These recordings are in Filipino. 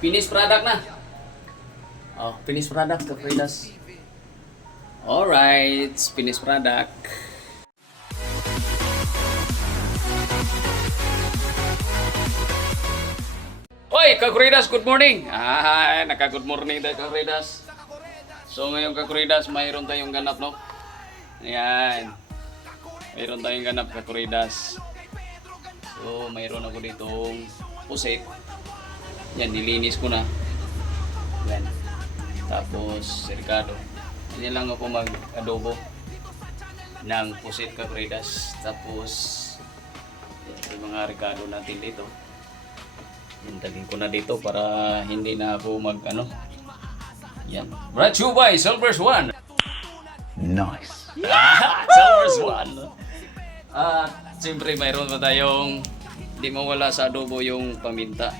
Finished product na. Oh, finished product, Kakridas. Alright, finished product. Hoy, Kakridas, good morning. Naka-good morning tayo, Kakridas. So ngayon, Kakridas, mayroon tayong ganap, no? Ayan. Mayroon tayong ganap, Kakridas. So, mayroon ako ditong pusit. Yan, nilinis ko na. Yan. Tapos, serikado. Hindi lang ako mag-adobo ng pusit, Kakridas. Tapos, yan, yung mga rekado natin dito. Hintagin ko na dito para hindi na ako mag-ano. Yan. Brought to you by Silver's One. Nice. Silver's One. At siyempre mayroon pa tayong hindi mawala sa adobo yung paminta.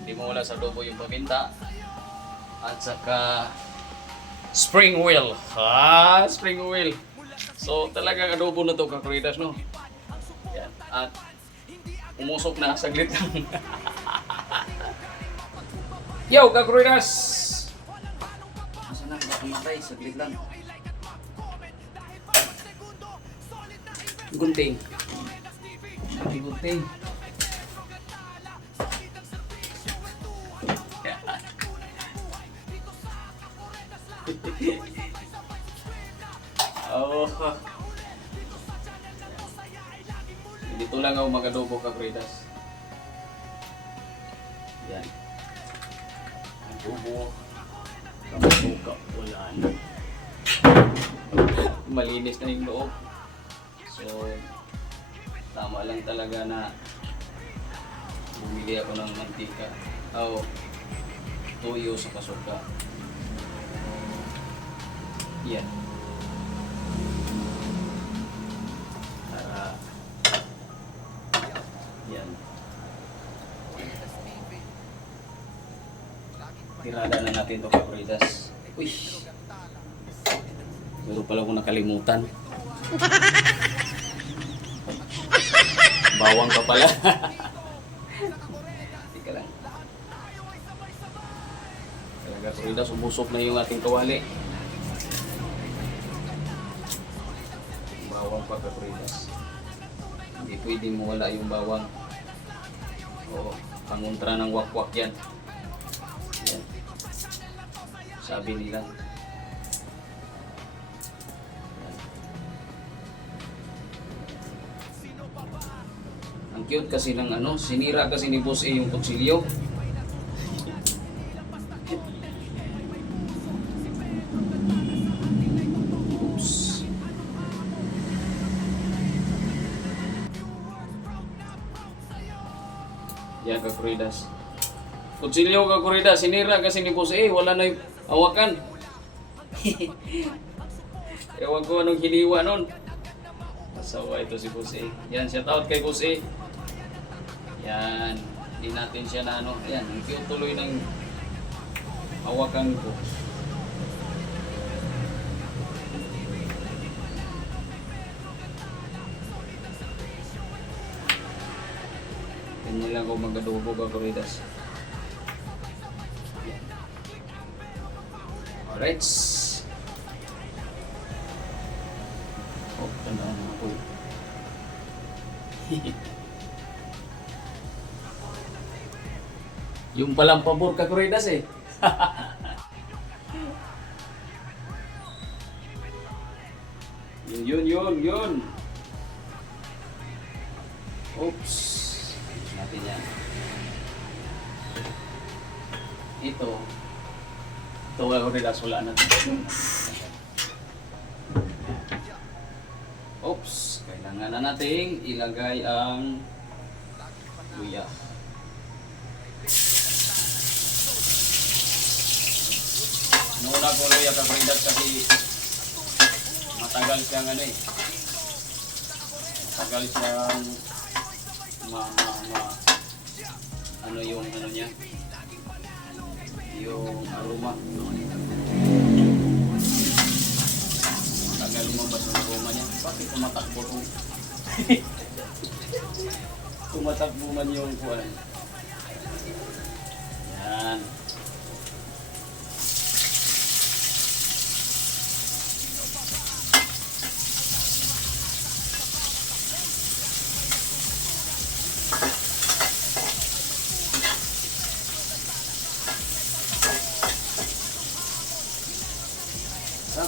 Hindi mawala sa adobo yung paminta. At saka spring oil. Spring oil. So talagang adobo na to, Kakridas, no? Yan. At umusok na saglit lang. Yo, Kakridas! Asa na? Baka matay. Saglit lang. Gunting. Gunting. Oh. Dito lang ako mag-adobo, Kakridas. Yan. Adobo. Kamasuka. Wala na. Malinis na yung loob. So, tama lang talaga na bumili ako ng mantika. Tuyo sa kasuka. Yan. Para yan. Tirada na natin ito, Kakridas. Uy! Meron pala akong nakalimutan. Bawang ka pala. Tika lang. Talaga, Kakridas, umusok na yung ating kawali. Bawang pa, Kakridas. Hindi pwede mo wala yung bawang. Oo, pangontra ng wakwak yan. Yan. Sabi nila. Ang cute kasi ng sinira kasi ni Boss A yung kutsilyo. Oops. Yan, Kakridas. Kutsilyo, Kakridas, sinira kasi ni Boss A, wala na yung hawakan. Ewan ko anong hiniwa nun. Asawa ito si Boss A. Yan, shout out kay Boss A. Yan, hindi natin siya na yan, ang cute tuloy ng hawakan ko. Ganyan lang ako mag-adobo, Kakridas. Alright. Oh, tandaan na ako. Yung palang pabor, Kakridas eh. Yun. Oops. Natin yan. Ito, Kakridas, wala na. Oops. Kailangan na nating ilagay ang luya. Nuna ko luya, Kakridas, kasi matagal siyang matagal siyang yung niya, yung aroma. Matagal lumabas yung aroma niya. Bakit tumatakbo kung tumatakbo man yung kuwan?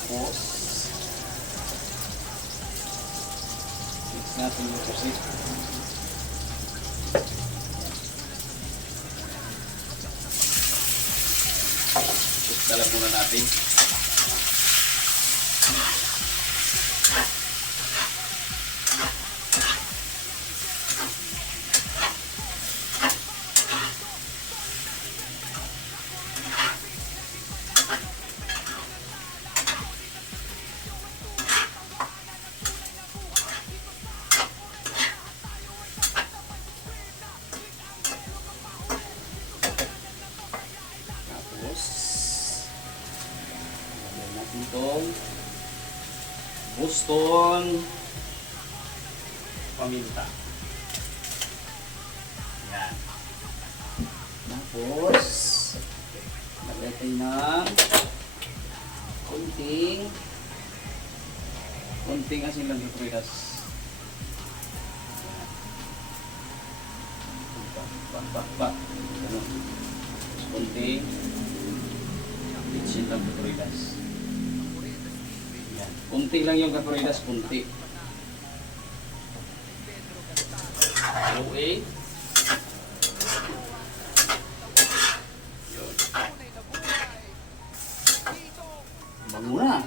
Tapos, mix natin yung susi. Tapos, dalag muna natin. Tapos, lagyan natin itong Boston paminta. Yan. Tapos, lagyan tayo ng konting asin lang dito, Ridas. Bak. Ganun. Konting bitsin lang kapuridas. Yan. Kunti lang yung kapuridas, kunti. Haluin. Yun. Bango na.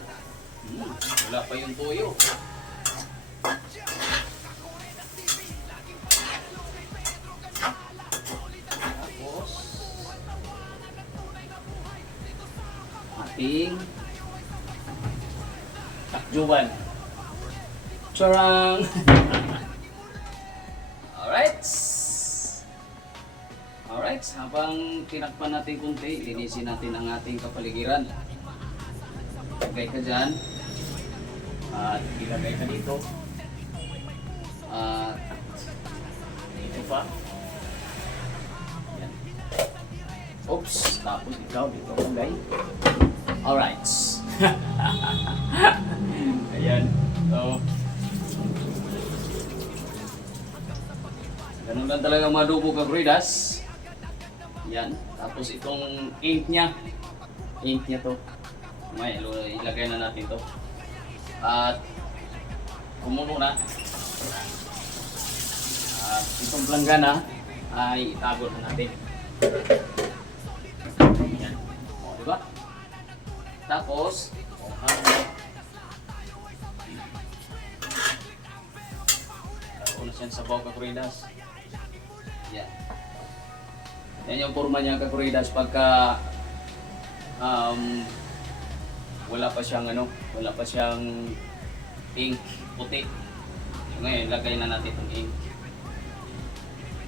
Wala pa yung toyo. Tapos, ating takjuban. Charang! Alright! Alright, habang tinakpan natin kunti, linisin natin ang ating kapaligiran. Lagay ka dyan. At ilagay ka dito. At dito pa. Yan. Oops! Tapos ikaw dito lagay. Alright. Ayan. So, ganun lang talaga madubo ka, Ridas. Yan. Tapos itong ink niya to. May ilagay na natin to. At kumulo na. At itong planggana ay itago na natin. Yan. O, diba? Tapos, laro na siya sa baw, Kakuridas. Yan. Yan yung forma niya, Kakuridas, pagka wala pa siyang ink, puti. So, ngayon, lagay na natin itong ink.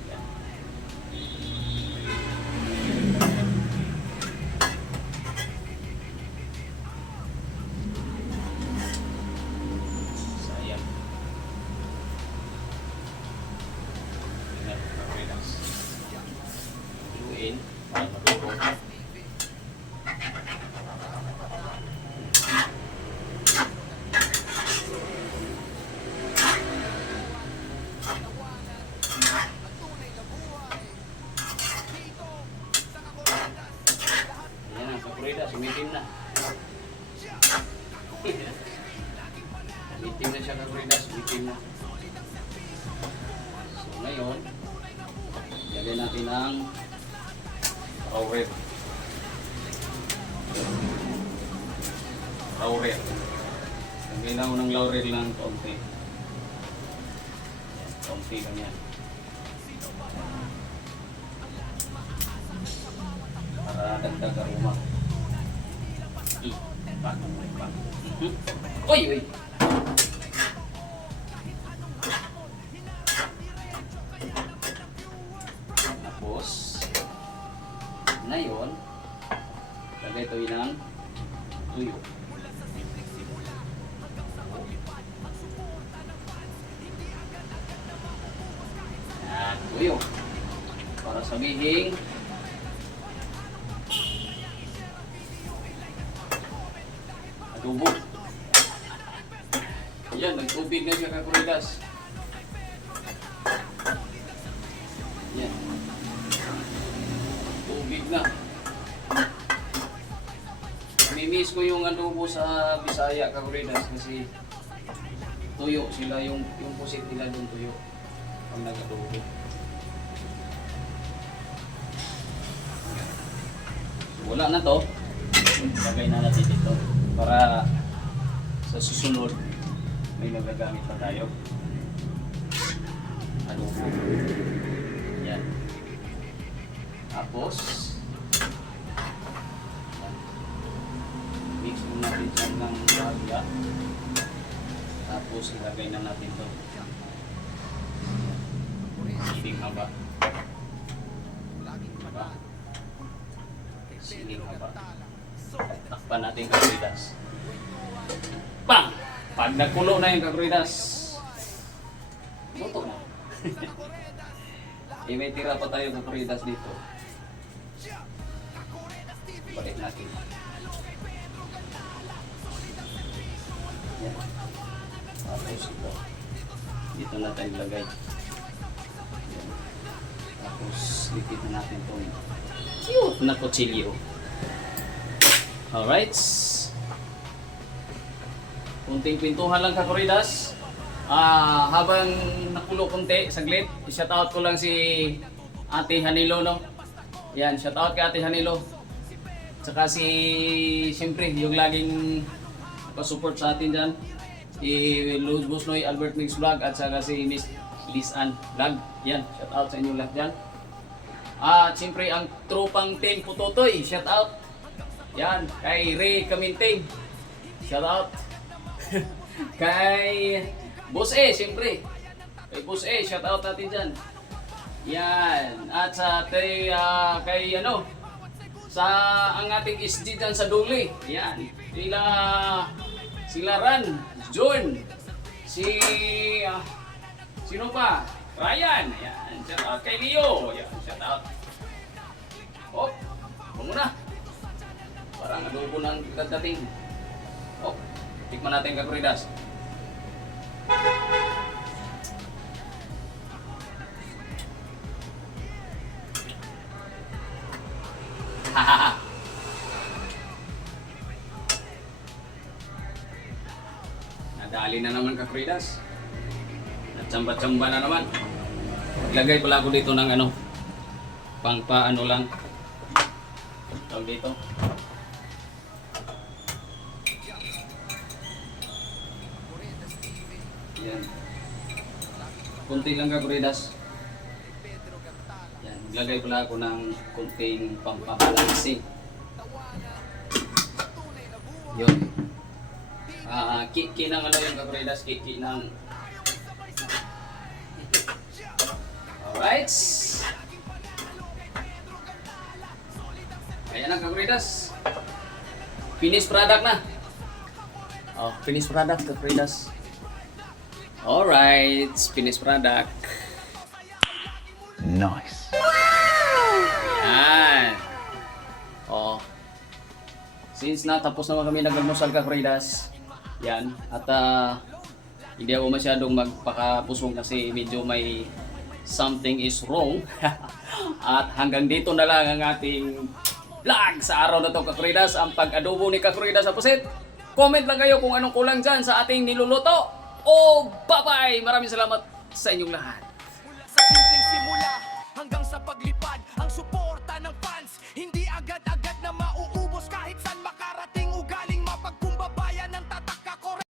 Yan. Sayang. Yan, Kakuridas. Luin, para matulog. Sumitim na. Sumitim na siya, Kakuridas. Sumitim na. So ngayon, lagyan natin ang laurel. Lagyan na ng laurel lang konti. Konti lang yan. Para dagdag aroma. Uy! Tapos, na yun, lagay ito ng tuyo. Yan, tuyo. Para sabihin, adobo. Yan, nagtubig na siya, Kakuridas. Yan. Tubig na. Mabilis ko yung adobo sa Bisaya, Kakuridas, kasi tuyo sila, yung pusit nila yung tuyo pag nag-adobo. So, wala na to. Lagay na natin dito para sa susunod may magagamit pa tayo. Adobo. Yan. Tapos mix mo natin dyan ng bagya. Tapos ilagay na natin to. Siling haba. Haba. Siling haba. Takpan natin kakuridas. Bang! Pag nagkulo na yung kakuridas, luto na. Eh, may tira pa tayo kakuridas dito. Balik natin. Yan. Tapos ito. Dito na tayo ilagay. Yan. Tapos dikit na natin itong cute na kutsilyo. Alright. Kunting pintuhan lang kakuridas. Habang nakulo konti, saglit, i-shoutout ko lang si Ate Hanilo, no? Yan, shoutout kay Ate Hanilo. Tsaka siyempre, yung laging pa-support sa atin dyan, si Luz Busnoy, Albert Mix Vlog, at saka si Miss Liz Ann Vlog. Yan, shoutout sa inyong lahat dyan. At siyempre, ang tropang Team Putotoy, shoutout. Yan, kay Ray Kaminting, shoutout. Kay Boss E, siyempre. Kay Boss E, shoutout natin dyan. Yan. At sa kay sa ang ating SG dyan sa Duli. Yan. Sila Ran, John, sino pa? Ryan. Yan. Shoutout kay Leo. Yan. Shoutout. Oh, muna. Parang adobo ng dating. Oh, tikman natin kakuridas. Nadali na naman kakuridas. Natsamba-tsamba na naman. Ilagay pala ako dito ng pang paano lang. Tawag dito. Yan. Kunti lang kakuridas. Yan. Maglagay pala ako ng kunting pampabalansi. Yun. Kiki ng yung kakuridas. Kiki ng... Alright. Ayan ang kakuridas. Finished product na. Oh, finished product kakuridas. Alright, finished product. Nice. Yan. Oh. Since natapos naman kami nag-almusal kakuridas, yan. At hindi ako masyadong magpakapusong kasi medyo may something is wrong. At hanggang dito na lang ang ating vlog sa araw na to kakuridas. Ang pag-adobo ni kakuridas sa pusit. Comment lang kayo kung anong kulang dyan sa ating niluluto. Oh, bye-bye! Maraming salamat sa inyong lahat. Sa simpleng simula hanggang sa paglipad, ang suporta ng fans hindi